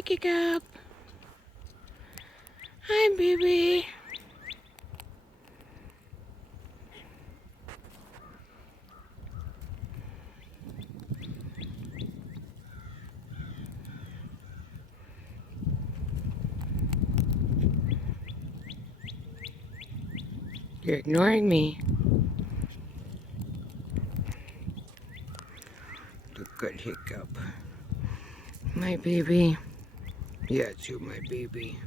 Hi, Hiccup. Hi, baby. You're ignoring me. The good Hiccup. My baby. Yes, you're my baby.